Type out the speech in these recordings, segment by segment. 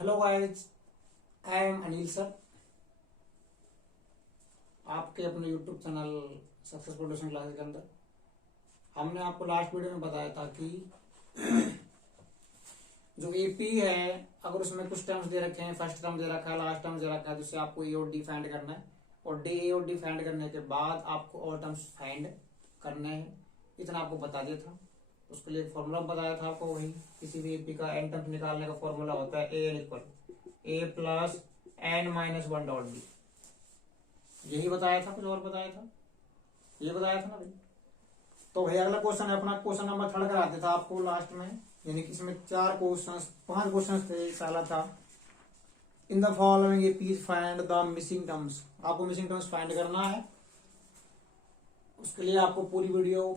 Hello guys, I am Anil sir. आपके अपने YouTube channel successful tuition classes के अंदर हमने आपको लास्ट वीडियो में बताया था कि जो एपी है, अगर उसमें कुछ टर्म्स दे रखे हैं, फर्स्ट टर्म दे रखा है, लास्ट टर्म दे रखा है, तो उससे आपको ए और डी फाइंड करना है और डी ए और डी फाइंड करने के बाद आपको और टर्म्स फाइंड करने हैं। इतना आपको बता दिया था। उसके लिए एक फॉर्मूला बताया था आपको। वही किसी भी एपी का एन टर्म्स निकालने का फॉर्मूला होता है a n equal a plus N minus one dot b. यही बताया था, कुछ और बताया था? ये बताया था ना भाई। तो भाई अगला क्वेश्चन है अपना, क्वेश्चन नंबर 3 कराते था आपको लास्ट में, यानी कि इसमें 5 क्वेश्चन थे, साला था। In the following APs find the missing terms. आपको मिसिंग टर्म्स फाइंड करना है। उसके लिए आपको पूरी वीडियो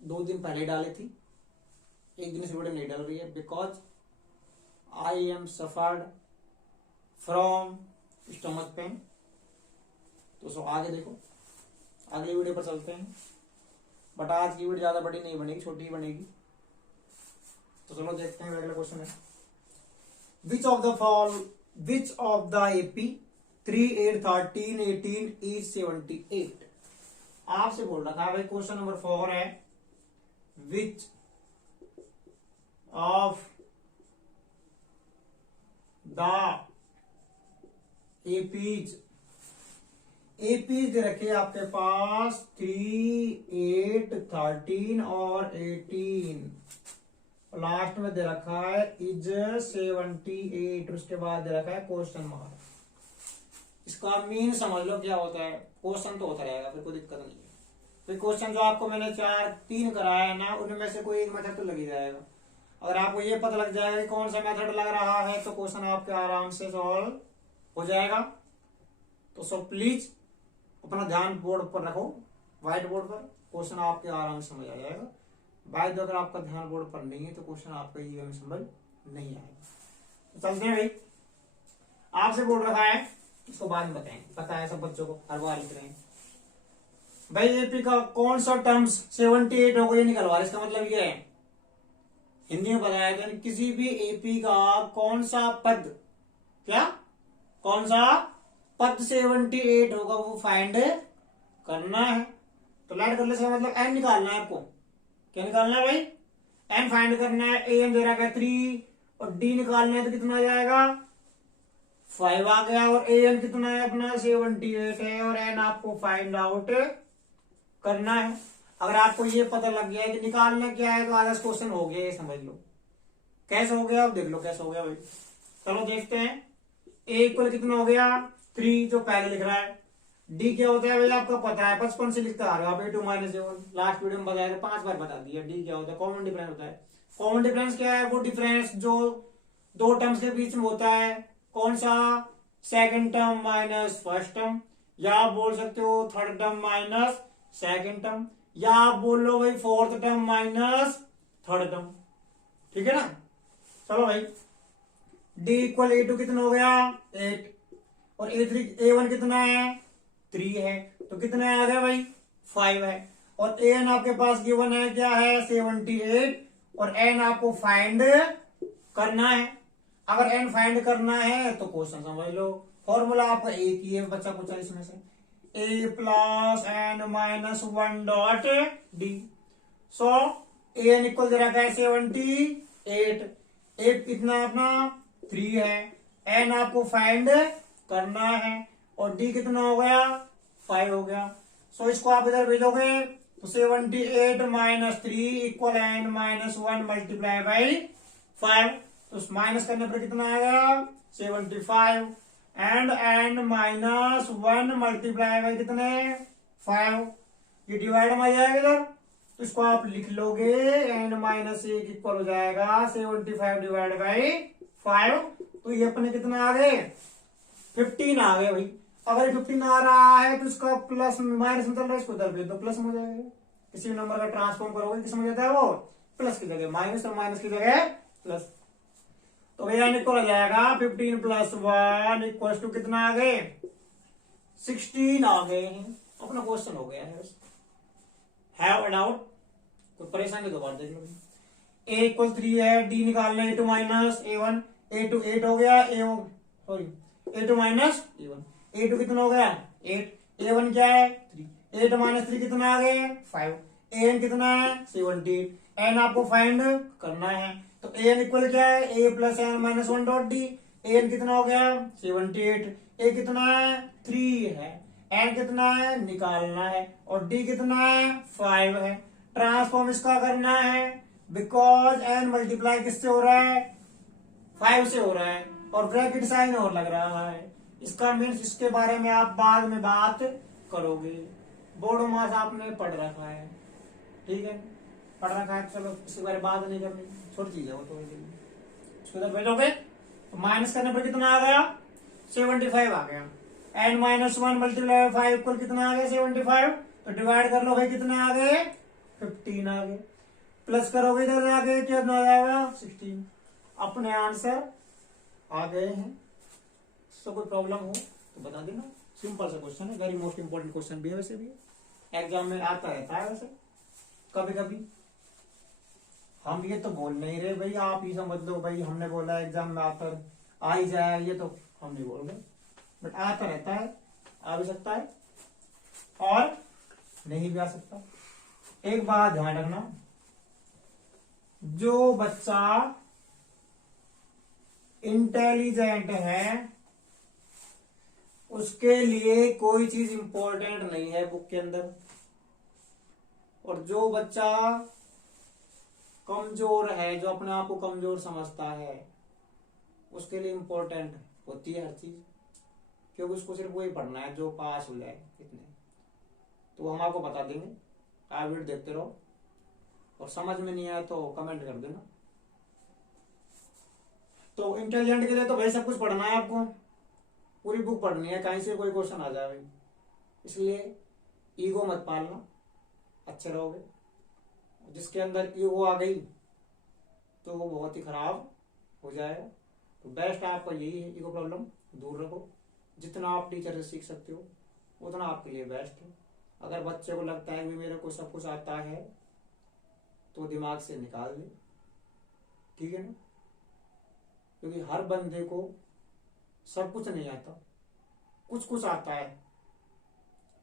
2 दिन पहले डाली थी, एक दिन से वीडियो नहीं डाल रही है, because I am suffered from stomach pain. तो सो आगे देखो, अगली वीडियो पर चलते हैं। बट आज की वीडियो ज्यादा बड़ी नहीं बनेगी, छोटी ही बनेगी। तो चलो देखते हैं अगला क्वेश्चन है। Which of the AP 3, 8, 13, 18 is 78? आपसे बोल रखा है भाई, क्वेश्चन नंबर 4 है, विच ऑफ द एपीज दे रखे आपके पास 3, 8, 13 और 18। लास्ट में दे रखा है इज 78। उसके बाद दे रखा है क्वेश्चन मार्क। इसका मीन समझ लो क्या होता है। क्वेश्चन तो होता रहेगा, फिर कोई दिक्कत नहीं है। फिर क्वेश्चन जो आपको मैंने 3 कराया है ना, उनमें से कोई एक मेथड तो लग ही जाएगा। अगर आपको ये पता लग जाएगा कि कौन सा मेथड लग रहा है, तो क्वेश्चन आपके आराम से सॉल्व हो जाएगा। तो सो प्लीज अपना ध्यान बोर्ड पर रखो, व्हाइट बोर्ड पर। क्वेश्चन आपके आराम से समझ आ जाएगा। बाय द अगर आपका ध्यान बोर्ड पर नहीं है तो क्वेश्चन आपका ये में समझ नहीं आएगा। तो चलते हैं भाई, आपसे बोल रखा है, इसको बाद में बताएं। पता है सब बच्चों को, हर बार लिख रहे हैं भाई एपी का कौन सा टर्म्स 78 होगा, ये निकलवा रहे। इसका मतलब ये है, हिंदी में बताया था, किसी भी एपी का कौन सा पद, क्या कौन सा पद 78 होगा वो फाइंड करना है। तो लेट कर ले, इसका मतलब एन निकालना है आपको। क्या निकालना है भाई? एन फाइंड करना है। ए एन दे रहा है 3 और डी निकालना है, तो कितना आ जाएगा? 5 आ गया। और ए एन कितना है अपना? 78 है। और एन आपको फाइंड आउट करना है। अगर आपको ये पता लग गया है कि निकालना क्या है, तो आधा क्वेश्चन हो गया, ये समझ लो। कैसे हो गया, अब देख लो कैसे हो गया भाई। चलो देखते हैं। ए इक्वल कितना हो गया? 3, जो पहले लिख रहा है। डी क्या होता है भाई आपका पता है, 55 से लिखते आ रहे हो आप। A2 minus A1 last video में बताया था, 5 बार बता दिया। डी क्या होता है? कॉमन डिफरेंस होता है। कॉमन डिफरेंस क्या है? वो डिफरेंस जो 2 टर्म्स के बीच में होता है। कौन सा? Second term minus first term, या आप बोल सकते हो third term minus second term, या आप बोल लो भाई fourth term minus third term. ठीक है ना? चलो भाई, डी इक्वल A2 कितना हो गया? 8। और A1 कितना है? 3 है। तो कितना आ गया भाई? 5 है। और an आपके पास गिवन है, क्या है? 78। और n आपको फाइंड करना है। अगर n फाइंड करना है तो क्वेश्चन समझ लो। फॉर्मूला आपका एक ही है, बच्चा पूछा इसमें से, a plus N minus 1 dot d. So an equal दे रखा है 78। एक कितना अपना? 3 है। n आपको फाइंड करना है। और d कितना हो गया? 5 हो गया। सो इसको आप इधर भेजोगे तो 78 minus 3 equal N minus 1 multiply by 5। तो माइनस करने पर कितना आएगा? 75। And N minus 1 multiply by कितने? 5। ये डिवाइड में आ जाएगा इधर, तो इसको आप लिख लोगे। एन माइनस 1 इक्वल हो जाएगा 75 डिवाइड बाई 5। तो ये अपने कितना आ गए? 15 आ गए भाई। अगर 15 आ रहा है तो इसका प्लस माइनस में चल रहा है, इसको इधर भेज दो, प्लस में हो जाएगा। किसी भी नंबर का ट्रांसफॉर्म करोगे किस में जाता है वो? प्लस की जगह माइनस, और माइनस की जगह प्लस। तो भैया इक्वल हो जाएगा 15 प्लस 1 इक्वल टू कितना आ गए? 16 आ गए हैं। अपना क्वेश्चन हो गया है। Have a doubt? कोई परेशानी तो बात देख लो। A इक्वल 3 है, डी निकालना है 2 माइनस A1। A2 8 हो गया, sorry A2 minus A1, A2 कितना हो गया 8, A1 क्या है 3, 8 माइनस 3 कितना आ गया 5, an कितना है 78, n आपको फाइंड करना है। तो an इक्वल क्या है a plus N minus one dot D, an कितना हो गया 78, a कितना है 3 है, n कितना है निकालना है, और d कितना है 5 है। ट्रांसफॉर्म इसका करना है, बिकॉज n मल्टीप्लाई किससे हो रहा है 5 से हो रहा है, और ब्रैकेट साइन और लग रहा है। इसका मीन्स इसके बारे में आप बाद में बात करोगे, बोर्ड मास आपने पढ़ रखा है, ठीक है पढ़ रखा है, चलो इसके बारे में बात नहीं करनी, छोटी चीज है वो तो। इसको इधर भेजोगे तो माइनस करने पर कितना आ गया 75 आ गया, N minus one multiply 5 equal कितना आ गया 75, तो डिवाइड कर लो भाई कितना आ गए 15 आ गए, प्लस करोगे इधर जाके कितना आ जाएगा 16। अपने आंसर आ गए हैं। तो कोई प्रॉब्लम हो तो बता देना, सिंपल सा क्वेश्चन है, वेरी मोस्ट इंपोर्टेंट क्वेश्चन भी है, वैसे भी एग्जाम में आता रहता है वैसे कभी कभी। हम ये तो बोल नहीं रहे भाई, आप ही समझ लो भाई हमने बोला एग्जाम में आता आ ही जाए, ये तो हम नहीं बोल रहे, बट आता रहता है, आ भी सकता है और नहीं भी आ सकता। एक बात ध्यान रखना, जो बच्चा इंटेलिजेंट है उसके लिए कोई चीज इंपॉर्टेंट नहीं है बुक के अंदर, और जो बच्चा कमजोर है, जो अपने आप को कमजोर समझता है, उसके लिए इंपॉर्टेंट होती है हर चीज, क्योंकि उसको सिर्फ वही पढ़ना है जो पास हो जाए इतने। तो हम आपको बता देंगे, आप वीडियो देखते रहो, और समझ में नहीं आया तो कमेंट कर देना। तो इंटेलिजेंट के लिए तो भाई सब कुछ पढ़ना है आपको, पूरी बुक पढ़नी है, कहीं से कोई क्वेश्चन आ जाए भाई, इसलिए ईगो मत पालना, अच्छे रहोगे। जिसके अंदर ईगो आ गई तो वो बहुत ही खराब हो जाएगा। तो बेस्ट आपका यही है, ईगो प्रॉब्लम दूर रखो, जितना आप टीचर से सीख सकते हो उतना आपके लिए बेस्ट है। अगर बच्चे को लगता है कि मेरे को सब कुछ आता है तो दिमाग से निकाल दे, ठीक है ना, क्योंकि हर बंदे को सब कुछ नहीं आता, कुछ कुछ आता है।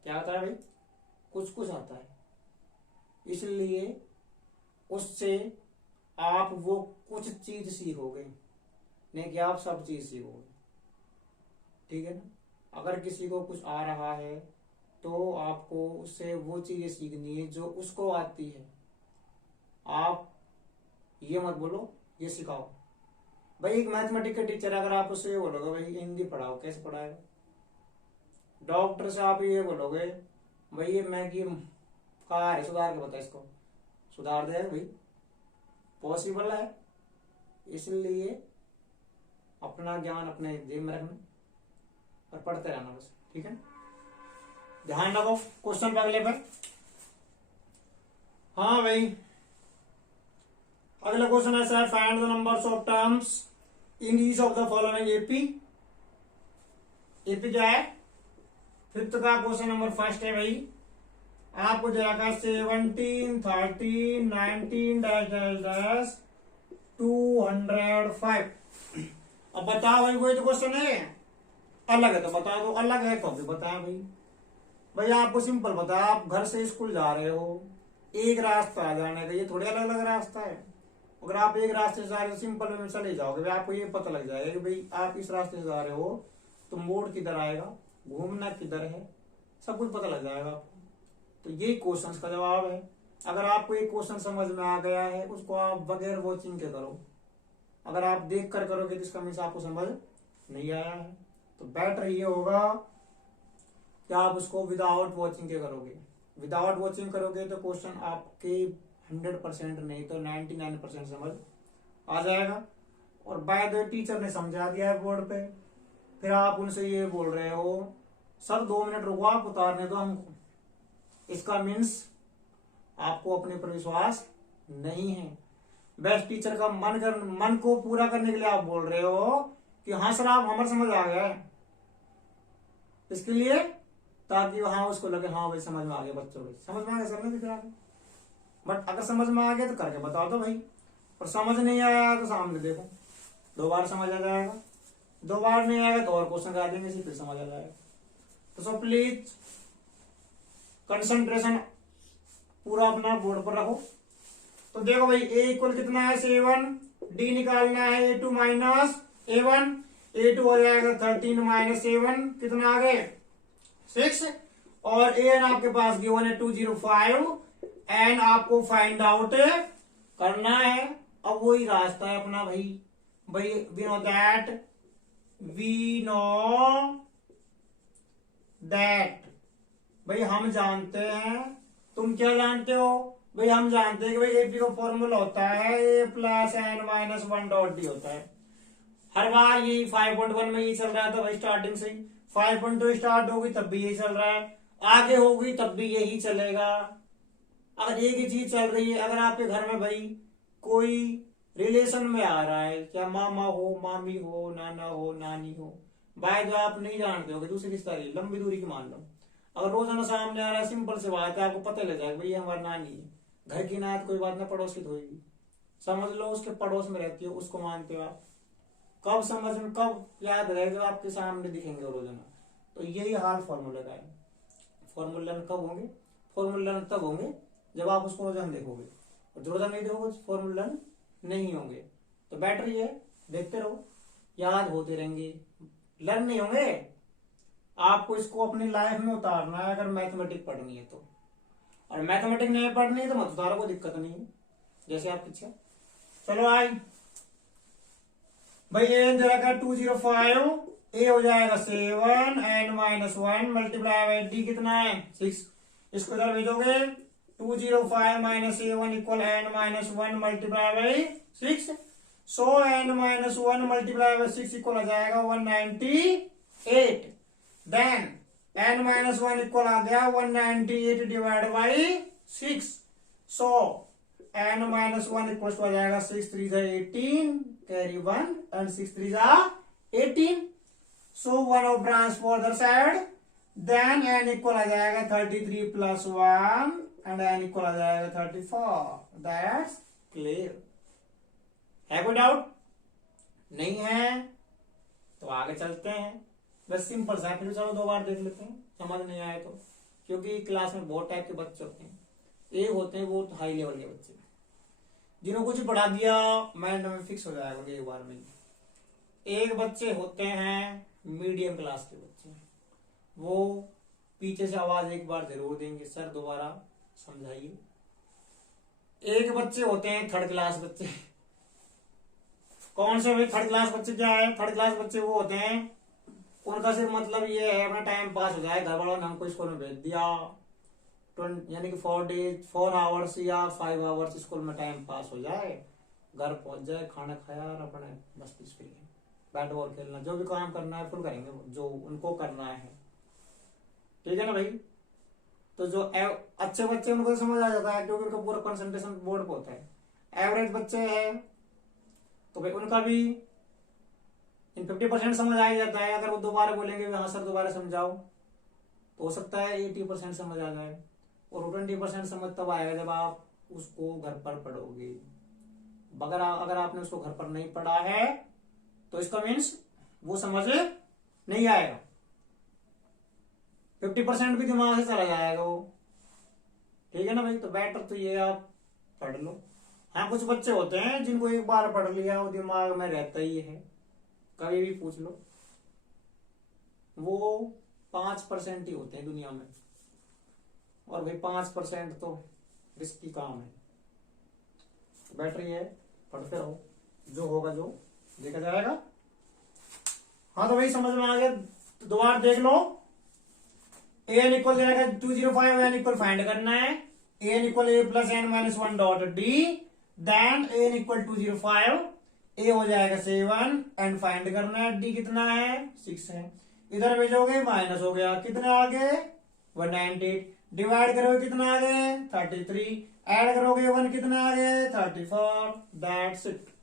क्या आता है भाई, कुछ कुछ आता है, इसलिए उससे आप वो कुछ चीज सीखोगे, नहीं कि आप सब चीज सीखोगे, ठीक है ना। अगर किसी को कुछ आ रहा है तो आपको उससे वो चीजें सीखनी है जो उसको आती है। आप ये मत बोलो ये सिखाओ भाई, एक मैथमेटिक्स का टीचर अगर आप उससे ये बोलोगे भाई हिंदी पढ़ाओ, कैसे पढ़ाएगा। डॉक्टर से आप ये बोलोगे भाई ये मैगी कार है, सुधार के बता, इसको सुधार देगा भाई, पॉसिबल है। इसलिए अपना ज्ञान अपने जेब में रखना और पढ़ते रहना बस, ठीक है। ध्यान रखो क्वेश्चन पे अगले पे। हाँ भाई, अगला क्वेश्चन ऐसा है, find the numbers of terms in each of the following AP. AP क्या है, फिफ्थ का क्वेश्चन नंबर फर्स्ट है भाई, आपको जाएगा 17, 13, 19 -10 205। अब बताओ भाई, वही तो क्वेश्चन है, अलग है तो बता दो, अलग है तो भी बताया भाई। भाई आपको सिंपल बता, आप घर से स्कूल जा रहे हो, एक रास्ता आ जाने का, ये थोड़े अलग अलग रास्ता है। अगर आप एक रास्ते से जा रहे हो सिंपल वे में चले जाओगे भाई, आपको ये पता लग जाएगा कि भाई आप इस रास्ते से जा रहे हो तो मोड़ किधर आएगा, घूमना किधर है, सब कुछ पता लग जाएगा आपको। तो यही क्वेश्चन का जवाब है। अगर आपको एक क्वेश्चन समझ में आ गया है, उसको आप बगैर वॉचिंग के करो, अगर आप देख कर करोगे तो इसका मीन्स आपको समझ नहीं आया है। तो बेटर ये होगा कि आप उसको विदाउट वॉचिंग के करोगे। विदाउट वॉचिंग करोगे तो क्वेश्चन आपके 100% नहीं तो 99% समझ आ जाएगा। और बाय द टीचर ने समझा दिया है बोर्ड पे, फिर आप उनसे ये बोल रहे हो सर 2 मिनट रुको आप उतारने दो हमको, इसका मीन्स आपको अपने पर विश्वास नहीं है। बेस्ट टीचर का मन को पूरा करने के लिए आप बोल रहे हो कि हाँ सर आप हमारे समझ आ गया है, इसके लिए ताकि हाँ उसको लगे हाँ भाई समझ में आ गया, बच्चों को समझ में आ गया सर ने दिख रहा है। बट अगर समझ में आ गया तो करके बता दो भाई, और समझ नहीं आया तो सामने देखो, 2 बार समझ आ जाएगा, 2 बार नहीं आएगा तो और क्वेश्चन करा देंगे, फिर समझ आ जाएगा। तो सो प्लीज कंसंट्रेशन पूरा अपना बोर्ड पर रखो। तो देखो भाई ए इक्वल कितना है 7, डी निकालना है A2 माइनस A1, A2 हो जाएगा 13 माइनस 7 कितना आ गए 6, और एन आपके पास गिवन है 205, एन आपको फाइंड आउट करना है। अब वही रास्ता है अपना भाई, वी नो दैट भाई हम जानते हैं, तुम क्या जानते हो भाई, हम जानते हैं कि भाई एपी का फॉर्मूला होता है a plus N minus 1 dot d होता है। हर बार यही 5.1 में ये चल रहा था भाई, स्टार्टिंग से 5.2 स्टार्ट होगी तब भी यही चल रहा है, आगे होगी तब भी यही चलेगा। अगर एक ही चीज चल रही है, अगर आपके घर में भाई कोई रिलेशन में आ रहा है, क्या मामा हो, मामी हो, नाना हो, नानी हो, भाई जो आप नहीं जानते हो कि दूसरी रिश्तेदारी लंबी दूरी की मान लो, अगर रोजाना सामने आ रहा है, सिंपल से बात है, आपको पता लग जाएगा भाई ये हमारी नानी है, घर की ना कोई बात ना, पड़ोस की तो होगी, समझ लो उसके पड़ोस में रहती हो, उसको मानते हो आप, कब समझ में कब याद रहेगा, आपके सामने दिखेंगे रोजाना। तो यही हाल फॉर्मूला का है। फॉर्मूला कब होंगे, फॉर्मूला तब होंगे जब आप उसको रोजाना देखोगे, और रोजाना नहीं देखोगे फॉर्मूला नहीं होंगे। तो बेटर ये देखते रहो, याद होते रहेंगे, लर्न नहीं होंगे। आपको इसको अपनी लाइफ में उतारना है अगर मैथमेटिक पढ़नी है तो, और मैथमेटिक नहीं पढ़नी है तो मत उतारो, कोई दिक्कत नहीं है, जैसे आपकी इच्छा। चलो आई भाई एन जरा का 205, ए हो जाएगा 7, n minus 1 multiply by d कितना है 6, इसको इधर भेजोगे 205 minus A1 equal N minus 1 multiply by 6, so n minus 1 multiply by 6 equal आ जाएगा 198, देन एन माइनस 1 इक्वल आ गया 198 divide by 6, so n minus 1 equal आ जाएगा 6 3 18 carry 1 and 6 3 18, so 1 of branch for the side, then n equal आ जाएगा 33 plus 1 and N equal आ जाएगा 34। That's clear. है कोई डाउट? नहीं है तो आगे चलते हैं, बस सिंपल सा, फिर चलो 2 बार देख लेते हैं, समझ नहीं आए तो, क्योंकि क्लास में बहुत टाइप के बच्चे होते हैं, एक होते हैं वो हाई लेवल के बच्चे जिन्होंने कुछ पढ़ा दिया माइंड में फिक्स हो जाएगा एक बार में, एक बच्चे होते हैं मीडियम क्लास के बच्चे, वो पीछे से आवाज एक बार जरूर देंगे सर दोबारा समझाइए, एक बच्चे होते हैं थर्ड क्लास बच्चे। कौन से भाई थर्ड क्लास बच्चे? क्या है थर्ड क्लास बच्चे? वो होते हैं उनका सिर्फ मतलब ये है अपना टाइम पास हो जाए, घर वालों ने हमको स्कूल में भेज दिया, यानी कि 4 आवर्स या 5 आवर्स स्कूल में टाइम पास हो जाए, घर पहुंच जाए, खाना खाया और अपने बस पे बैट बॉल खेलना, जो भी काम करना है फुल करेंगे जो उनको करना है, ठीक है ना भाई। तो जो अच्छे बच्चे उनको समझ आ जाता है क्योंकि उनका पूरा कंसंट्रेशन बोर्ड पे होता है। एवरेज बच्चे हैं तो भाई उनका भी इन 50% समझ आ ही जाता है, अगर वो दोबारा बोलेंगे हाँ सर दोबारा समझाओ तो हो सकता है 80% समझ आ जाए, और 20% समझ तब आएगा जब आप उसको घर पर पढ़ोगे। अगर आपने उसको घर पर नहीं पढ़ा है तो इसका मीन्स वो समझ नहीं आएगा, 50% भी दिमाग से चला जाएगा वो, ठीक है ना भाई। तो बेटर तो ये आप पढ़ लो। हाँ कुछ बच्चे होते हैं जिनको एक बार पढ़ लिया वो दिमाग में रहता ही है, कभी भी पूछ लो, वो 5% ही होते हैं दुनिया में, और भाई 5% तो रिस्की काम है। बेटर ये पढ़ते रहो, जो होगा जो देखा जाएगा। हाँ तो भाई समझ में आ गया तो दोबारा देख लो, एन इक्वल जाएगा 205, एन इक्वल फाइंड करना है, N equal a plus N minus 1 dot d, then n equal 205, a हो जाएगा 7 एंड फाइंड करना है, डी कितना है 6 है, इधर भेजोगे माइनस हो गया, कितना आ गए 198, डिवाइड करोगे कितना आ गए 33, ऐड करोगे 1 कितना आ गए 34, that's it.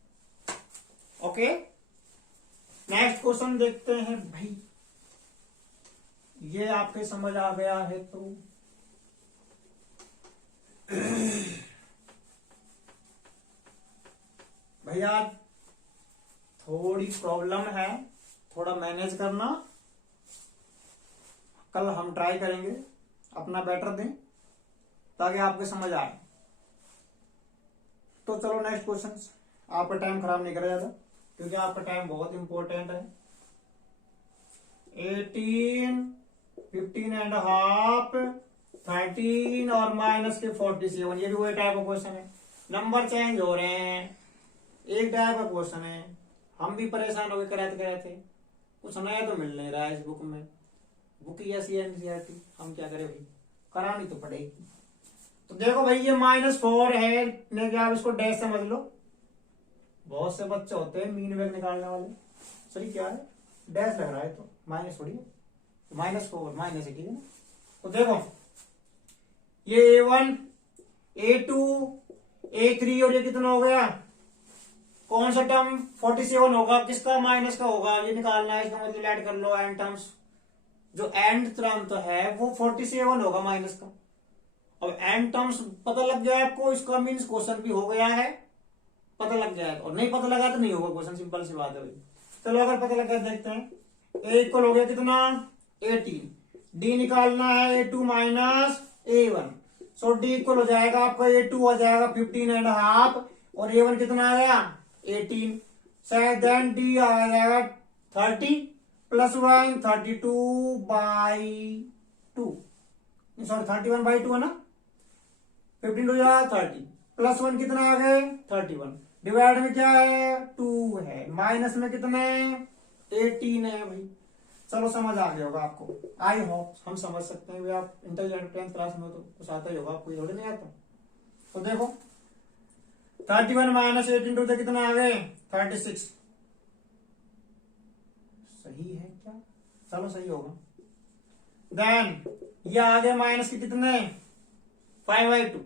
Okay next question देखते हैं भाई, ये आपके समझ आ गया है तो भैया थोड़ी प्रॉब्लम है, थोड़ा मैनेज करना, कल हम ट्राई करेंगे अपना बेटर दें ताकि आपको समझ आए। तो चलो नेक्स्ट क्वेश्चन। आपका टाइम खराब नहीं करा ज्यादा क्योंकि आपका टाइम बहुत इंपॉर्टेंट है। 18, 15.5, 13 और माइनस के 47, ये भी वही टाइप का क्वेश्चन है। नंबर चेंज हो रहे हैं, एक टाइप का क्वेश्चन है। हम भी परेशान हो गए कराते कुछ नया तो मिल नहीं रहा है इस बुक में। बुक ही ऐसी एनसीईआरटी, हम क्या करें भाई, करानी तो पड़ेगी। तो देखो भाई ये -4 है, लेकिन आप इसको डैश समझ लो। बहुत से बच्चे होते हैं मीन वैल्यू निकालने वाले। सही क्या है, डैश लग रहा है तो माइनस थोड़ी है, तो -4 माइनस है, ठीक है ना। तो देखो ये A1, A2, A3 और ये कितना हो गया, कौन सा टर्म 47 होगा, किसका माइनस का होगा, ये निकालना है। इसका मतलब ऐड कर लो एंड टर्म्स। जो एंड टर्म तो है वो 47 होगा माइनस का। अब एंड टर्म्स पता लग गया आपको, इसका मीन्स क्वेश्चन भी हो गया है, पता लग गया है। और नहीं पता लगा तो नहीं होगा क्वेश्चन, सिंपल सी बात है भाई। चलो अगर पता लग गया देखते हैं। A इक्वल हो गया कितना 18, D निकालना है A2 माइनस A1, सो D इक्वल हो जाएगा आपका A2 हो जाएगा 15.5 और A1 कितना आ गया 18, शायद देन D आ जाएगा 30 प्लस 1 32/2, सॉरी 31/2 है ना, 15 टू जा 30 प्लस 1 कितना आ गए 31, डिवाइड में क्या है 2 है, माइनस में कितने 18 है भाई। चलो समझ आ गया होगा आपको, आई होप हम समझ सकते हैं। आप इंटेलिजेंट 10th क्लास में हो तो कुछ आता ही होगा, आपको थोड़ी नहीं आता। तो देखो 31 माइनस 18 टू कितना आ गए 36, सही है क्या, चलो सही होगा। देन ये आगे माइनस के कितने 5/2,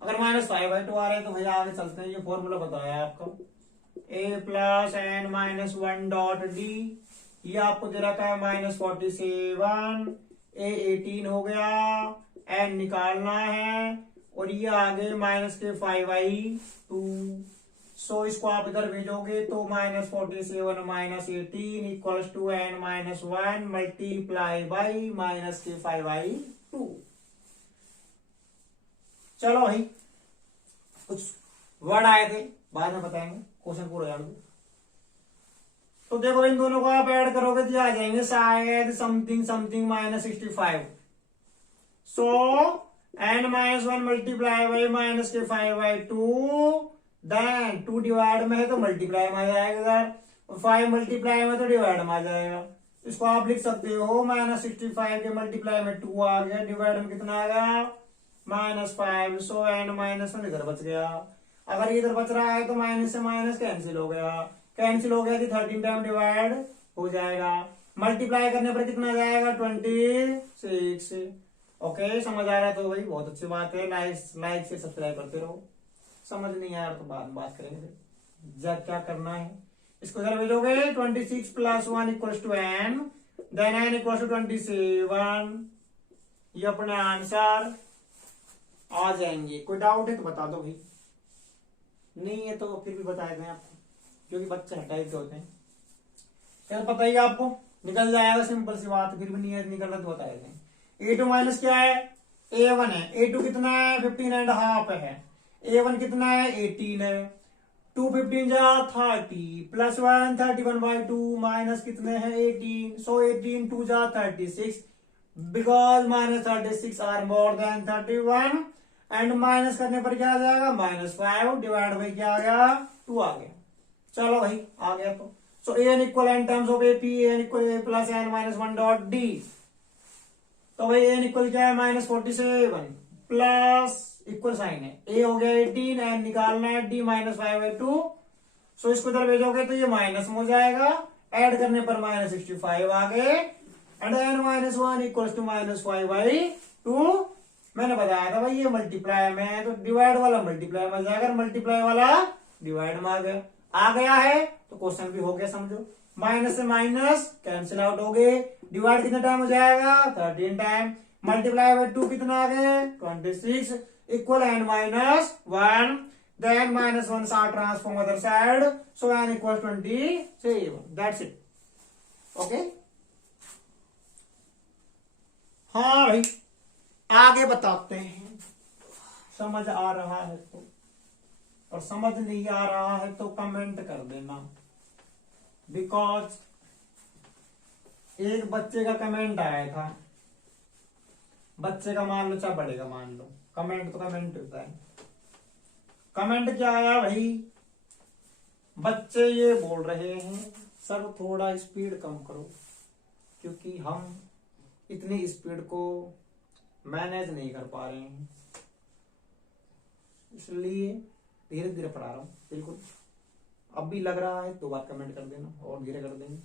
अगर -5/2 आ रहे हैं तो भैया आगे चलते हैं। ये फॉर्मूला बताया आपको, a plus N minus 1 dot D, ये आपको दे रखा है -47, a 18 हो गया, n निकालना है और ये आगे माइनस के 5/2, सो इसको आप इधर भेजोगे तो -47 minus 18 equals to n minus 1 multiply by minus के 5/2। चलो भाई कुछ वर्ड आए थे बाद में बताएंगे, क्वेश्चन पूरा याद दो। तो देखो इन दोनों को आप ऐड करोगे तो आ जाएंगे शायद something something -65, so n minus 1 multiply by minus के 5/2, देन 2 डिवाइड में है तो मल्टीप्लाई में आ जाएगा इधर, और 5 मल्टीप्लाई में तो डिवाइड में आ जाएगा। इसको आप लिख सकते हो -65 के मल्टीप्लाई में 2 आ गया, डिवाइड में कितना आ गया -5, सो n माइनस 1 इधर बच गया। अगर इधर बच रहा है तो माइनस से माइनस कैंसिल हो गया, कैंसिल हो गया कि 13 टाइम डिवाइड हो जाएगा, मल्टीप्लाई करने पर कितना आ जाएगा 26। ओके समझ आ रहा है तो भाई बहुत अच्छी बात है, लाइक से सब्सक्राइब करते रहो। समझ नहीं आया तो बाद में बात करेंगे जब क्या करना है। इसको जरा भेजोगे 26 plus 1 equals to n, then n equals to 27, ये अपने आंसर आ जाएंगे। कोई डाउट है तो बता दो भाई, नहीं है तो फिर भी बता दें आपको, क्योंकि बच्चे टाइप के होते हैं। क्या पता ही आपको निकल जाएगा, सिंपल सी बात, फिर भी नहीं निकल रहा तो बता देते हैं। A2 माइनस क्या है A1 है, A2 कितना है 15.5 है, A1 कितना है 18 है, 2 15 जा 30 प्लस 1 31/2 माइनस कितने हैं 18, सो 18 2 जा 36, because -36 are more than 31, and minus करने पर क्या आ जाएगा -5 डिवाइड बाई क्या आ गया 2 आ गया। चलो भाई आ गया तो, so n equal n terms of AP, n equal a plus N minus 1 dot d, तो भाई एन इक्वल क्या है -47 प्लस इक्वल साइन है, ए हो गया 18, एन निकालना है डी -5/2, सो इसको इधर भेजोगे तो ये माइनस में हो जाएगा, ऐड करने पर -65 आ गए, and N minus 1 equals to -5/2। मैंने बताया था भाई ये मल्टीप्लाई में है तो डिवाइड वाला मल्टीप्लाई में जाएगा, मल्टीप्लाई वाला डिवाइड में आ गया है तो क्वेश्चन भी हो गया समझो। माइनस से माइनस कैंसिल आउट हो गए, डिवाइड कितना टाइम हो जाएगा 13 टाइम, मल्टीप्लाई बाय 2 कितना आ गए 26 equal n minus 1, then minus 1s are transformed other side, so n equals 27. That's it. Okay. हाँ भाई आगे बताते हैं, समझ आ रहा है तो, और समझ नहीं आ रहा है तो कमेंट कर देना, बिकॉज एक बच्चे का कमेंट आया था, बच्चे का मान लो चाहे बड़े का मान लो, कमेंट तो कमेंट होता है। कमेंट क्या आया भाई, बच्चे ये बोल रहे हैं सर थोड़ा स्पीड कम करो, क्योंकि हम इतनी स्पीड को मैनेज नहीं कर पा रहे हैं, इसलिए धीरे धीरे पढ़ा रहा हूँ। बिल्कुल अब भी लग रहा है तो बात कमेंट कर देना और धीरे कर देंगे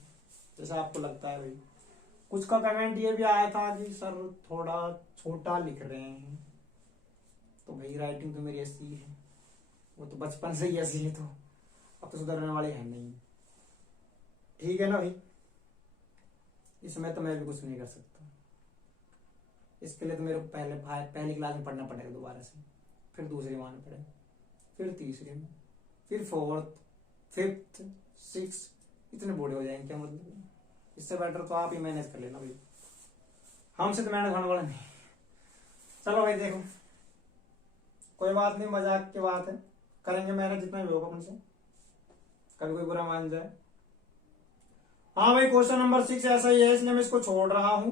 जैसा आपको लगता है भाई। कुछ का कमेंट ये भी आया था कि सर थोड़ा छोटा लिख रहे हैं, तो भाई राइटिंग तो मेरी ऐसी है, वो तो बचपन से ही ऐसी है, तो अब तो सुधरने वाले हैं नहीं। ठीक है ना भाई, इसमें तो मैं भी कुछ नहीं कर सकता, इसके लिए तो मेरे पहली क्लास में पढ़ना पड़ेगा दोबारा से, फिर दूसरी में आना पड़ेगा, फिर तीसरी में, फिर फोर्थ, फिफ्थ, सिक्स, इतने बोर्ड हो जाएंगे। क्या मतलब, इससे बेटर तो आप ही मैनेज कर लेना भाई, हमसे तो मैनेज होने वाला नहीं। चलो भाई देखो, कोई बात नहीं, मजाक की बात है, करेंगे मैनेज जितना भी होगा अपन से, कभी कोई बुरा मान जाए। हाँ भाई क्वेश्चन नंबर 6 ऐसा ही है, इसलिए मैं इसको छोड़ रहा हूं।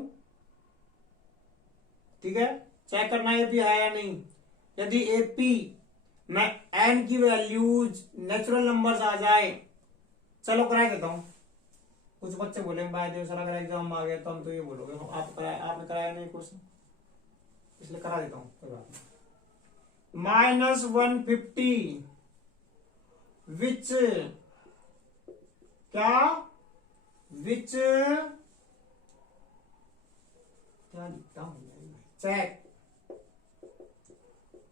ठीक है, चेक करना एपी है या नहीं। यदि एपी में एन की वैल्यूज नेचुरल नंबर्स आ जाए, चलो करा देता हूं। कुछ बच्चे बोलेंगे भाई देव सर अगर एग्जाम आ गया तो हम तो ये बोलोगे आपने कराया नहीं क्वेश्चन, इसलिए करा देता हूं, कोई बात नहीं। -150 विच क्या लिखता हूं, check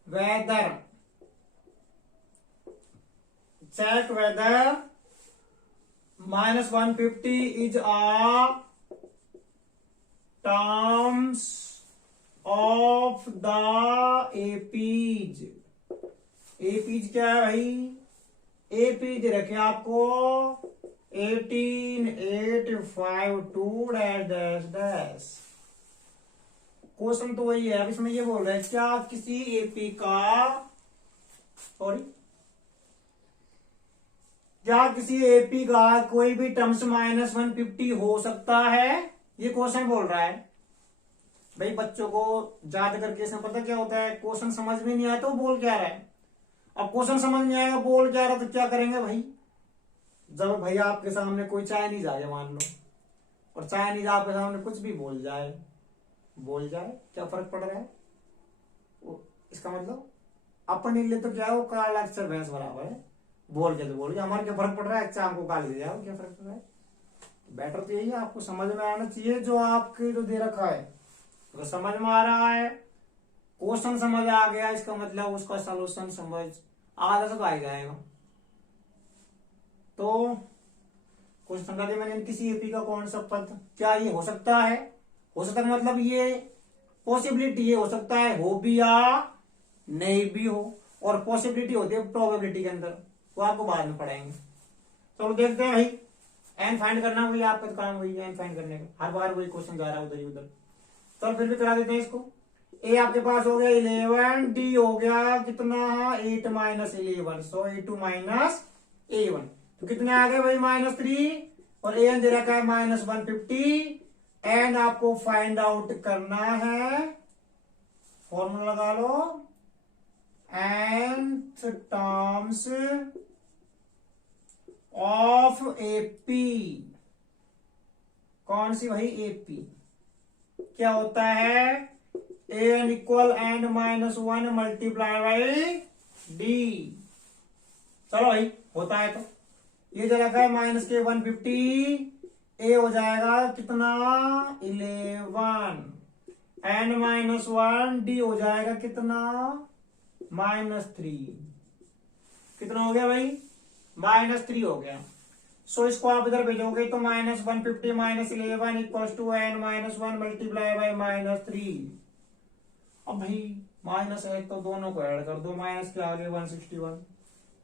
whether -150 is a terms of the APs। APs क्या है भाई, APs रखे आपको 18852 -- क्वेश्चन तो वही है। अब इसमें ये बोल रहे हैं क्या किसी एपी का कोई भी टर्म्स -150 हो सकता है, ये क्वेश्चन बोल रहा है। भाई बच्चों को याद करके इसमें पता क्या होता है, क्वेश्चन समझ में नहीं आया तो बोल क्या रहा है। अब क्वेश्चन समझ नहीं आएगा बोल क्या रहा तो क्या करेंगे भाई, जब भाई आपके सामने कोई चाइनीज आ जाए मान लो, और चाइनीज आपके सामने कुछ भी बोल जाए क्या फर्क पड़ रहा है, इसका मतलब अपने लिए तो क्या है वो काला अक्षर भैंस बराबर है, बोल के तो बोल हमारे क्या फर्क पड़ रहा है, अच्छा हमको काली दे जाओ क्या फर्क पड़ रहा है। बेटर तो यही है, आपको समझ में आना चाहिए जो आपके जो दे रखा है, तो समझ में आ रहा है, क्वेश्चन समझ आ गया, इसका मतलब उसका सॉल्यूशन समझ आधा से तो आ ही जाएगा। तो क्वेश्चन का मैंने किसी एपी का कौन सा पद, क्या ये हो सकता है, मतलब ये पॉसिबिलिटी ये हो सकता है, हो भी या नहीं भी हो, और पॉसिबिलिटी होती है प्रोबेबिलिटी के अंदर, वो आपको बाद में पढ़ाएंगे। चलो देखते हैं भाई, एन फाइंड करना वही आपका काम, वही एन फाइंड करने का, हर बार वही क्वेश्चन जा रहा है उधर ही उधर। चलो फिर भी करा देते हैं इसको। ए आपके पास हो गया 11, डी हो गया कितना 8 - 11, सो A2 - A1, तो कितने आ गए भाई -3, और एन दे रखा है -150, एंड आपको फाइंड आउट करना है, फॉर्मूला लगा लो, nth टर्म्स ऑफ एपी। कौन सी भाई, एपी क्या होता है, N equal N -1 multiply by D. चलो भाई होता है, तो ये जो रखा है -150, ए हो जाएगा कितना 11, n -1, डी हो जाएगा कितना -3, कितना हो गया भाई -3 हो गया। सो इसको आप इधर भेजोगे तो -150 - 11 equals to n -1 multiply by -3। अब भाई माइनस है तो दोनों को ऐड कर दो, माइनस के आगे 161,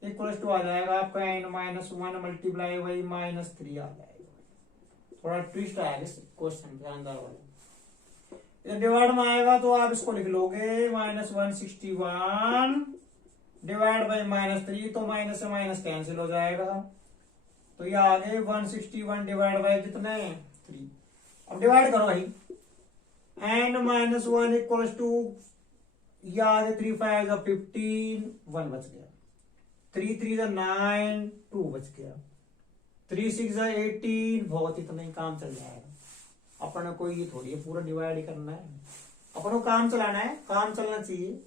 इक्वल टू आ जाएगा आपका n-1 मल्टीप्लाई बाई -3 आ जाएगा। थोड़ा ट्विस्ट आएगा इस क्वेश्चन के अंदर वाले। डिवाइड में आएगा तो आप इसको लिख लोगे -161 डिवाइड बाई -3, तो माइनस से माइनस कैंसिल हो जाएगा, तो ये आगे 161 डिवाइड बाई कितने 3। अब डिवाइड करो भाई, n-1 इक्वल टू ये आगे 3 5 15, 1 बच गया, 3 3 9, 2 बच गया, 3 6 18, बहुत इतना ही काम चल जाएगा। अपन को ये थोड़ी है पूरा डिवाइड ही करना है, अपन को काम चलाना है, काम चलना चाहिए,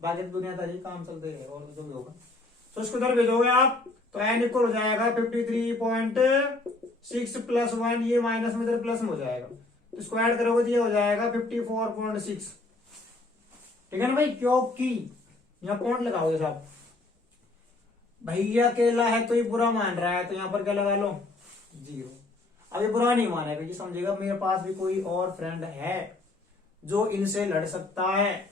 बाकी दुनियादारी काम चलते है और जो भी होगा। तो इसको इधर भेजोगे आप तो n इक्वल हो जाएगा 53.6 प्लस 1, ये माइनस में इधर प्लस में हो जाएगा, तो इसको ऐड करोगे तो ये हो जाएगा 54.6। ठीक है ना भाई, क्योंकि यहाँ पॉइंट लगाओगे साहब, भैया अकेला है तो ये बुरा मान रहा है, तो यहाँ पर क्या लगा लो 0। अब ये बुरा नहीं मानेगा, ये समझेगा मेरे पास भी कोई और फ्रेंड है जो इनसे लड़ सकता है।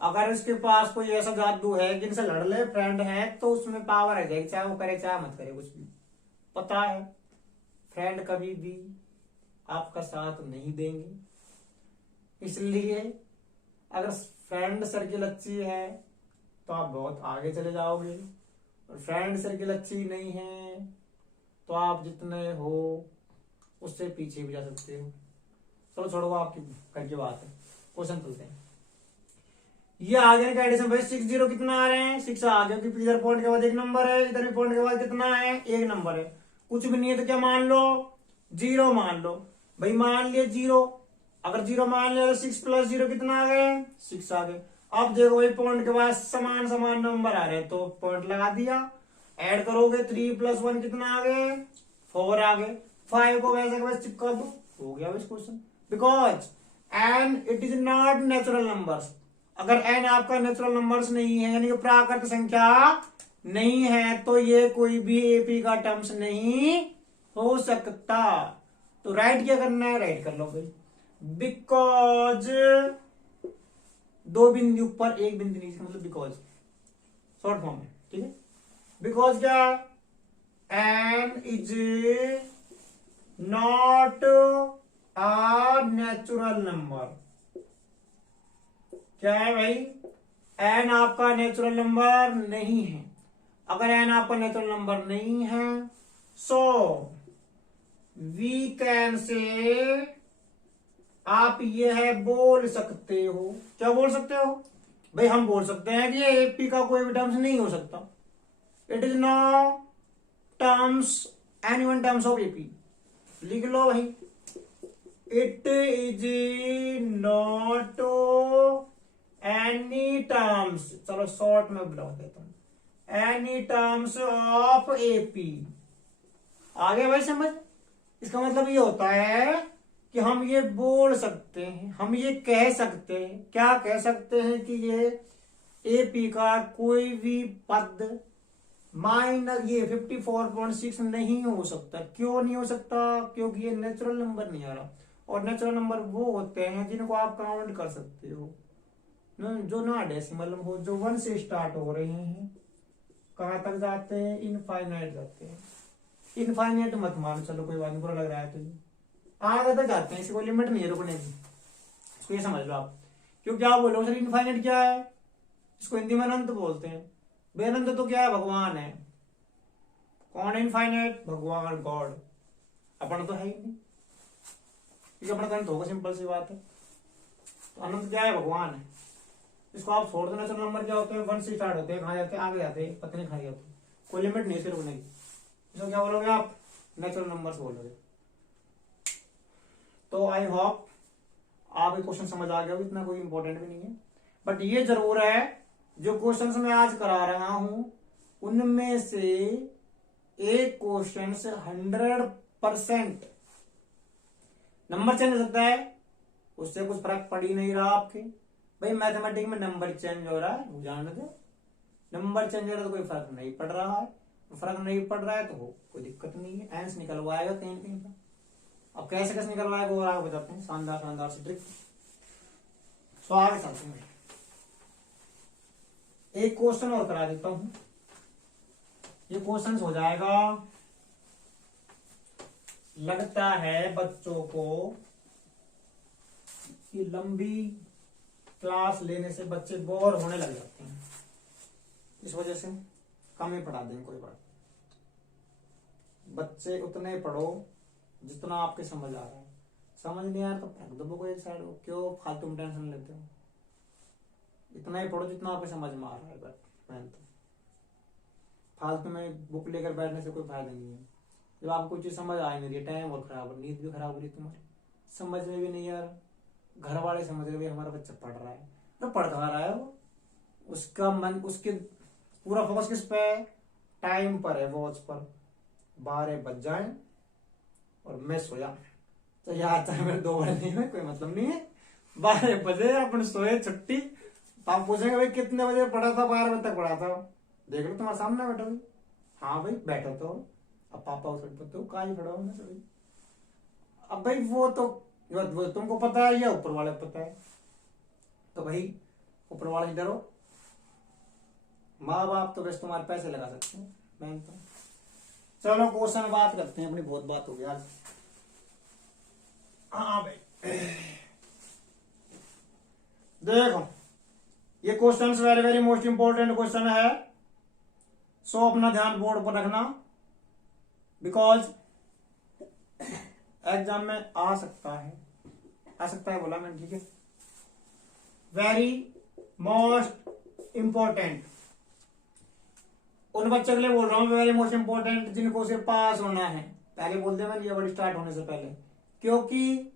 अगर इसके पास कोई ऐसा जादू है कि इनसे लड़ ले, फ्रेंड है, तो उसमें पावर आ जाएगी, चाहे वो करे चाहे मत करे, कुछ भी। पता है फ्रेंड कभी भी आपका साथ नहीं देंगे, इसलिए अगर फ्रेंड सर्किल अच्छी है तो आप बहुत आगे चले जाओगे, और फ्रेंड सर्किल अच्छी नहीं है तो आप जितने हो उससे पीछे भी जा सकते हो। चलो छोड़ो, आपकी करके बात है, क्वेश्चन चलते हैं। ये आगे का एडिशन भाई 6 0 कितना आ रहे हैं 6 आ गया, क्योंकि इधर पॉइंट के बाद एक नंबर है, इधर भी पॉइंट के बाद कितना है एक नंबर है, कुछ भी नहीं है तो क्या मान लो 0 मान लो भाई, मान लिया 0। अगर 0 मान लिया तो 6 + 0 कितना आ गए 6 आ गए। अब देखो भाई पॉइंट के बाद समान समान नंबर आ रहे हैं तो पॉइंट लगा दिया, ऐड करोगे 3 + 1 कितना आ गए 4 आ गए, 5 को वैसे वैसे चिपका दो, हो गया इस question. Because n it is not natural numbers. अगर n आपका नेचुरल नंबर्स नहीं है, यानी कि प्राकृत संख्या नहीं है, तो ये कोई भी एपी का टर्म्स नहीं हो सकता। तो राइट क्या करना है, राइट कर लो भाई, बिकॉज 2 बिंदु ऊपर 1 बिंदु नीचे, मतलब बिकॉज शॉर्ट फॉर्म में, ठीक है। बिकॉज क्या n is not a natural number. क्या है भाई, n आपका नेचुरल नंबर नहीं है। अगर n आपका नेचुरल नंबर नहीं है, सो वी कैन से आप यह बोल सकते हो, क्या बोल सकते हो भाई, हम बोल सकते हैं कि एपी का कोई भी टर्म्स नहीं हो सकता। It is no terms any one terms of AP, लिख लो भाई, it is not any terms, चलो शॉर्ट में बुला देता हूं, एनी टर्म्स ऑफ एपी। आगे भाई समझ, इसका मतलब ये होता है कि हम ये बोल सकते हैं, हम ये कह सकते हैं, क्या कह सकते हैं कि ये एपी का कोई भी पद माइनस ये 54.6 नहीं हो सकता। क्यों नहीं हो सकता, क्योंकि ये नेचुरल नंबर नहीं आ रहा, और नेचुरल नंबर वो होते हैं जिनको आप काउंट कर सकते हो, जो ना डेसिमल हो, जो 1 से स्टार्ट हो रहे हैं, कहां तक जाते हैं इनफाइनाइट जाते हैं। इनफाइनाइट मत मान, चलो कोई बात नहीं, बुरा लग रहा है तो आगे तक जाते हैं, इसकी कोई लिमिट नहीं है रुकने की, इसको ये समझ लो आप। क्योंकि आप बोलो सर इनफाइनाइट क्या है, इसको हिंदी में अनंत बोलते हैं। बेअनंत तो क्या है, भगवान है। कौन है इनफाइनाइट, भगवान, गॉड। अपन तो है ही नहीं, क्योंकि अपना अनंत होगा, सिंपल सी बात है। तो अनंत क्या है, भगवान है। इसको आप छोड़ दो, नेचुरल नंबर क्या होते हैं 1 से स्टार्ट होते हैं, कहाँ जाते हैं आगे जाते हैं, पता नहीं कहाँ जाते हैं, कोई लिमिट नहीं है रुकने की। इसको क्या बोलोगे आप, नेचुरल नंबर्स बोलोगे। तो आई होप आप ये क्वेश्चन समझ आ गया हो, इतना कोई इंपॉर्टेंट भी नहीं है, बट ये जरूर है जो क्वेश्चंस मैं आज करा रहा हूं उनमें से एक क्वेश्चन 100% नंबर चेंज हो सकता है, उससे कुछ फर्क पड़ ही नहीं रहा आपके। भाई मैथमेटिक्स में नंबर चेंज हो रहा है, जान दो, नंबर चेंज हो रहा है तो कोई फर्क नहीं पड़ रहा है, फर्क नहीं पड़ रहा है तो कोई दिक्कत नहीं है, एंस निकलवाएगा कहीं कहीं पर। अब कैसे कैसे निकलवाएगा वो आगे बताते हैं, शानदार शानदार से ट्रिक। सो आगे चलते हैं, एक क्वेश्चन और करा देता हूं। ये क्वेश्चन हो जाएगा। लगता है बच्चों को कि लंबी क्लास लेने से बच्चे बोर होने लग जाते हैं, इस वजह से कम ही पढ़ा दें। कोई बात, बच्चे उतने पढ़ो जितना आपके समझ आ रहा है। समझ नहीं आ रहा तो फेंक दो बुक एक साइड, क्यों फालतू में टेंशन लेते हो। इतना ही पढ़ो जितना आपके समझ में आ रहा है। बट मैं तो फालतू में बुक लेकर बैठने से कोई फायदा नहीं है। जब आपको कोई चीज समझ आ नहीं रही, टाइम और खराब हो, नींद भी खराब हो रही तुम्हारी, समझ में भी नहीं आ रहा, घर वाले समझ रहे हमारा बच्चा पढ़ रहा है, तो पढ़ कहाँ रहा है वो, उसका मन, उसके पूरा फोकस किस पे है, टाइम पर है, वॉच पर। 12 बज जाए और मैं सोया, तो यार चाहे मेरे 2 बजे में कोई मतलब नहीं है। 12 बजे अपन सोए, छुट्टी। आप पूछेंगे भाई कितने बजे पढ़ा था, 12 बजे तक पढ़ा था, देख लो तुम्हारे सामने बैठा भाई। हाँ भाई बैठो तो, अब पापा उस तो कहा पढ़ा होगा भाई। अब भाई वो तो वो तुमको पता है या ऊपर वाले को पता है, तो भाई ऊपर वाले से डरो। माँ बाप तो बस तुम्हारे पैसे लगा सकते हैं, मैं तो। चलो क्वेश्चन बात करते हैं अपनी, बहुत बात हो गई आज। हाँ भाई देखो, ये question very very most important question है, सो अपना ध्यान बोर्ड पर रखना, बिकॉज एग्जाम में आ सकता है बोला मैंने, ठीक है। वेरी मोस्ट इंपोर्टेंट उन बच्चों के लिए बोल रहा हूं, वेरी मोस्ट इंपोर्टेंट जिनको सिर्फ पास होना है। पहले बोल दिया मैंने ये वर्ड स्टार्ट होने से पहले, क्योंकि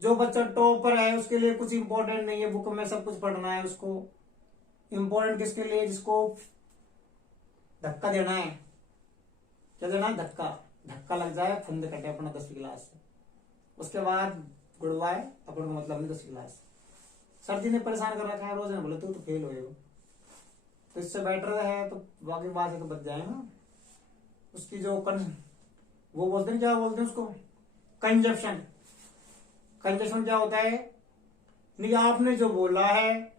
जो बच्चा टॉपर है उसके लिए कुछ इंपॉर्टेंट नहीं है, बुक में सब कुछ पढ़ना है उसको। इंपॉर्टेंट किसके लिए, जिसको धक्का देना है। क्या देना, धक्का लग जाए, फंद कटे अपना 10वीं क्लास से, उसके बाद गुड बाय, अपन को मतलब नहीं 10वीं क्लास। सर जी ने परेशान कर रखा है, रोज ने बोले तू तो फेल हो, तो इससे बेटर है तो बाकी बात है तो बच जाएगा। उसकी जो वो बोलते हैं, क्या बोलते हैं उसको, कंजप्शन। कंजप्शन क्या होता है, नहीं आपने जो बोला है,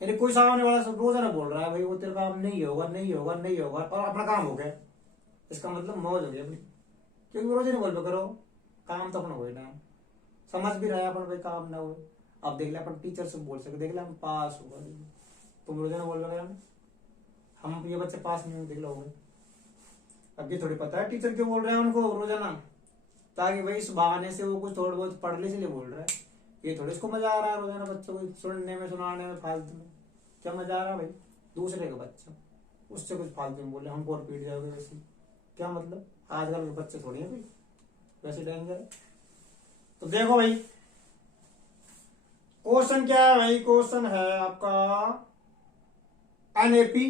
यानी कोई सामने वाला सब रोजाना बोल रहा है भाई वो तेरा काम नहीं होगा और अपना काम हो गया, इसका मतलब मौज हो गया अपनी, क्योंकि रोज नहीं बोल करो, काम तो अपना हो ना, समझ भी रहा है अपन भाई काम ना हो। अब देख ले अपन टीचर से बोल सके, देख ले हम पास होगा, तुम रोजाना बोल रहे हम ये बच्चे पास नहीं देख लो। अब ये थोड़ी पता है टीचर क्यों बोल रहे हैं उनको रोजाना, ताकि भाई इस बहाने से वो कुछ थोड़ा बहुत पढ़ ले, इसलिए बोल रहा है। ये थोड़ी इसको मजा आ रहा है रोजाना बच्चों को सुनने में, सुनाने में, फालतू में। क्या मजा आ रहा है भाई, दूसरे का बच्चा उससे कुछ फालतू में बोले, हमको और पीट जाओगे वैसे, क्या मतलब। आजकल के बच्चे थोड़ी है भाई वैसे डेंजर। तो देखो भाई क्वेश्चन क्या है भाई, क्वेश्चन है आपका एनएपी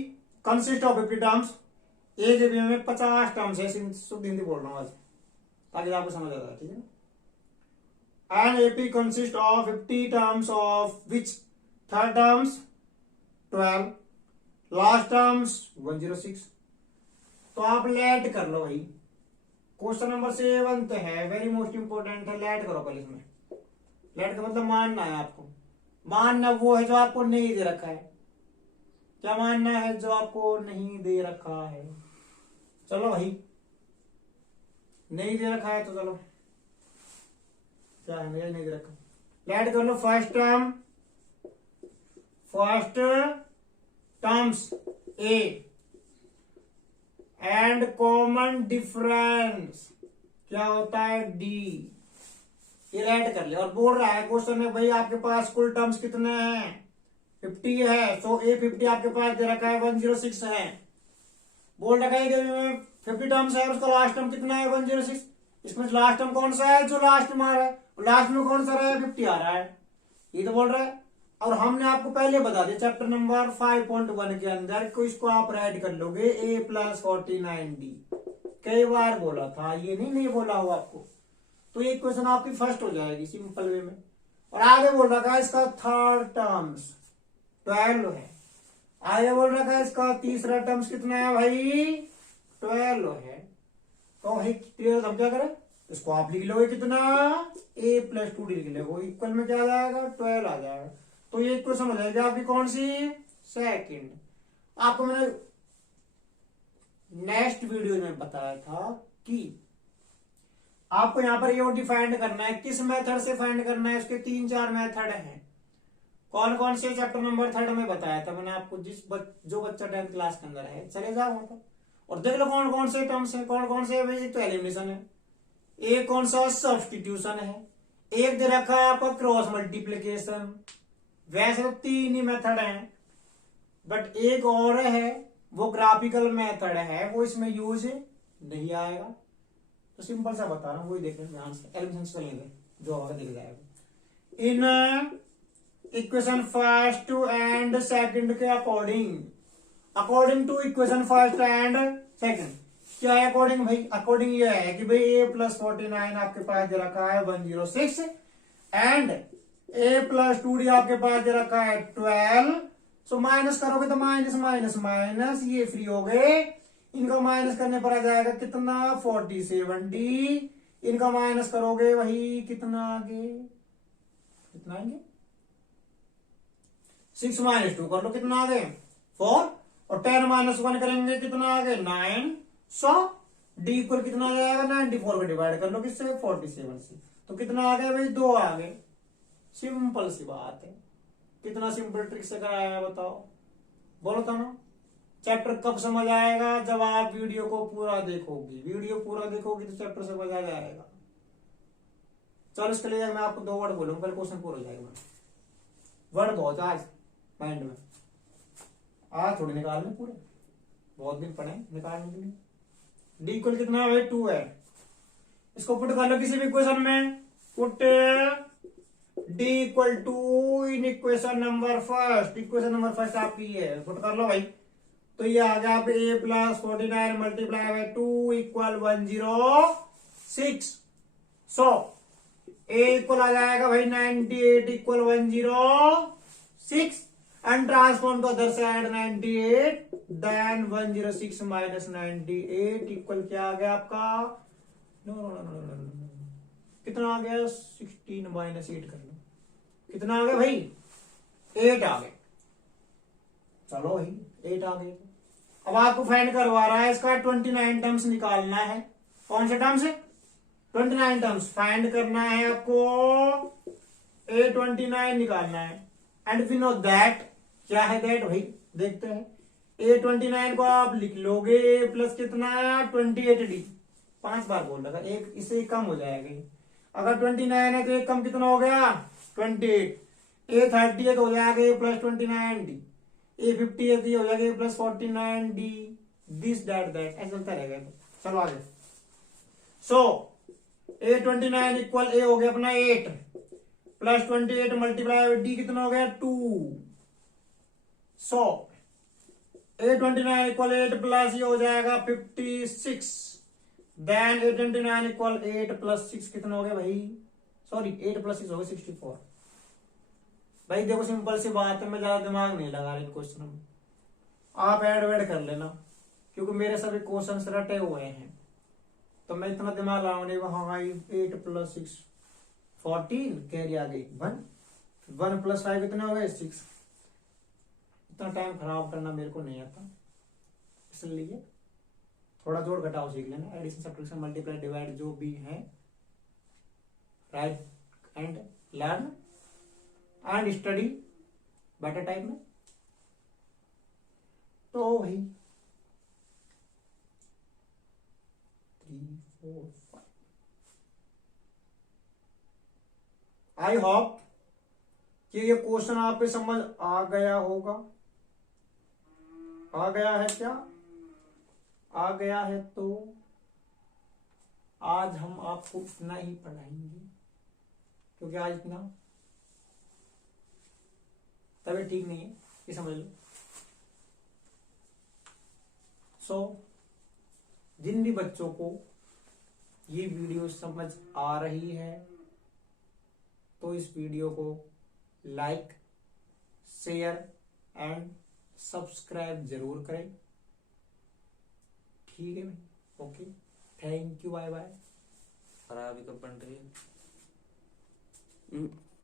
कंसिस्ट ऑफ 50 टर्म्स। एक एपी में 50 टर्म्स है, शुद्ध हिंदी बोल रहा हूं आज ताकि आपको समझ आ जाए, ठीक है। An AP consists of 50 terms of which third terms 12, last terms 106। तो आप लेट कर लो भाई, क्वेश्चन नंबर 7 है, वेरी मोस्ट इंपोर्टेंट है, लेट करो पहले इसमें। लेट का मतलब मानना है आपको, मानना वो है जो आपको नहीं दे रखा है। क्या मानना है, जो आपको नहीं दे रखा है। चलो भाई नहीं दे रखा है तो चलो, क्या है मेरा नहीं दे रखा, लेट कर लो। First terms a and common difference क्या होता है डी, ये ऐड कर ले। और बोल रहा है क्वेश्चन में भाई आपके पास कुल टर्म्स कितने हैं, 50 है, तो ए 50 आपके पास दे रखा है 106 है। बोल रखा है 50 टर्म्स है, उसका लास्ट टर्म कितना है 106। इसमें लास्ट टर्म कौन सा है, जो लास्ट में आ रहा है, लास्ट में कौन सा रहा है 50 आ रहा है, ये तो बोल रहा है। और हमने आपको पहले बता दिया चैप्टर नंबर 5.1 के अंदर को इसको आप ऐड कर लोगे a + 49d, कई बार बोला था, ये नहीं बोला हो आपको। तो ये क्वेश्चन आपकी फर्स्ट हो जाएगी सिंपल वे में। और आगे बोल रखा है इसका थर्ड टर्म्स 12 है, आगे बोल रखा है इसका तीसरा टर्म्स कितना है भाई 12 है। तो भाई हम क्या करें, इसको आप लिख लोगे कितना a + 2d लिख लोगे, इक्वल में क्या आ जाएगा 12 आ जाएगा। तो ये क्वेश्चन हो जाएगा आपकी कौन सी, सेकंड। आपको मैंने नेक्स्ट वीडियो में बताया था कि आपको यहाँ पर ये डिफाइंड करना है, किस मेथड से फाइंड करना है। उसके 3-4 मेथड हैं। कौन कौन से चैप्टर नंबर 3 में बताया था मैंने आपको। जो बच्चा 10th क्लास के अंदर है चले जाओ वहां पर और देख लो कौन कौन से टर्म्स है, कौन कौन से। एक तो एलिमिनेशन है, एक कौन सा सब्स्टिट्यूशन है, एक दे रखा है आपका क्रॉस मल्टीप्लीकेशन। वैसे तो 3 ही मेथड हैं, बट एक और है वो ग्राफिकल मेथड है, वो इसमें यूज नहीं आएगा। तो सिंपल सा बता रहा हूं, वही देख लें ध्यान से। एलिमिनेशन से चलेंगे, जो होगा दिख जाएगा। इन इक्वेशन फर्स्ट एंड सेकंड के according to equation first and second क्या है अकॉर्डिंग भाई। अकॉर्डिंग ये है कि भाई a+49 आपके पास दे रखा है 106 एंड a+2d आपके पास दे रखा है 12। सो माइनस करोगे तो माइनस माइनस माइनस ये फ्री हो गए। इनका माइनस करने पर आ जाएगा कितना 40/70। इनका माइनस करोगे वही कितना आगे, कितना आएंगे 6 - 2 कर लो कितना आ गए 4 और 10 - 1 करेंगे कितना आ गए 9। सो डी इक्वल कितना आ जाएगा 94 को डिवाइड कर लो किससे 47 से। तो कितना आ गया भाई 2 आ गए। सिंपल सी बात है। कितना सिंपल ट्रिक से कराया है बताओ, बोलो तो ना। चैप्टर कब समझ आएगा, जब आप वीडियो को पूरा देखोगी। वीडियो पूरा देखोगी तो चैप्टर समझ आ जाएगा। चलो इसके लिए मैं आपको 2 वर्ड बोलूंगा, कल क्वेश्चन पूरा हो जाएगा। वर्ड बहुत आज माइंड में, आज थोड़ी निकालने पूरे, बहुत दिन पड़े निकालने के लिए। डी इक्वल कितना है भाई 2 है। इसको पुट कर लो किसी भी इक्वेशन में। Put D equal to in equation number first. Equation number first आपकी है, पुट कर लो भाई। तो ये आ गया आप a+49 multiply by 2 equal 106। So a equal आ जाएगा भाई 98 equal 106 and transform to other side 98 then 106 minus 98 equal क्या आ गया आपका नो कितना आ गया 16 - 8 कर लो कितना आ गया भाई 8 आ गए। चलो भाई 8 आ गए। अब आपको फाइंड करवा रहा है इसका 29 टर्म्स निकालना है। कौन से टर्म्स 29 टर्म्स फाइंड करना है आपको। a29 निकालना है एंड वी नो दैट क्या है दैट भाई देखते हैं। a29 को आप लिख लोगे a प्लस कितना 28d 5 बार बोल रखा एक इससे कम हो जाएगा। अगर 29 है तो एक कम कितना हो गया 28। a30 है तो हो जाएगा a+29d। a50 है तो ये हो जाएगा a+49d। दिस दैट ऐसा चलता रहेगा। चलो आगे। सो a29 इक्वल a हो गया अपना 8 प्लस 28 मल्टीप्लाई d कितना हो गया 2। सो a29 इक्वल 8 प्लस ये हो जाएगा 56। देन a29 इक्वल 8 + 6 कितना हो गया भाई सॉरी 8 + 6 हो गया 64। भाई देखो सिंपल सी बात है, मैं ज्यादा दिमाग नहीं लगा रहा इन क्वेश्चन में, आप ऐड वैड कर लेना क्योंकि मेरे सभी क्वेश्चन रटे हुए हैं तो मैं इतना दिमाग लगाऊंगा नहीं। वहां 8 + 6 14 कैरी आ गई 1 + 5 कितने हो गए 6। इतना टाइम खराब करना मेरे को नहीं आता, इसलिए थोड़ा जोड़ घटाव सीख लेना। एडिशन सब्ट्रैक्शन मल्टीप्लाई डिवाइड जो भी है right and learn and study better type में। तो भाई 3 4 5 आई होप कि ये क्वेश्चन आप पे समझ आ गया होगा। आ गया है क्या, आ गया है तो आज हम आपको इतना ही पढ़ाएंगे क्योंकि आज इतना तबीयत ठीक नहीं है ये समझ लो। सो जिन भी बच्चों को ये वीडियो समझ आ रही है तो इस वीडियो को लाइक शेयर एंड सब्सक्राइब जरूर करें। ठीक है भाई okay thank you bye bye. खराब ही कब बन रही है।